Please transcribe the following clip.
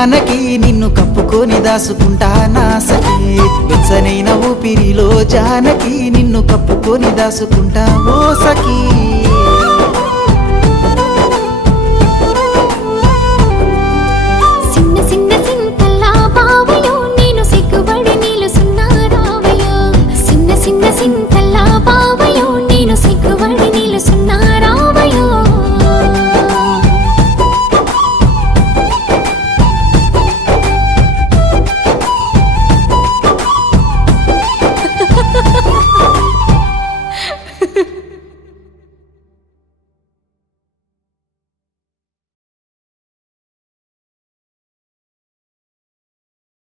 జానకి నిన్ను కప్పుకొని దాసుకుంటా నా సఖీ వెచ్చనైన ఊపిరిలో జానకి నిన్ను కప్పుకొని దాసుకుంటా ఓ సఖీ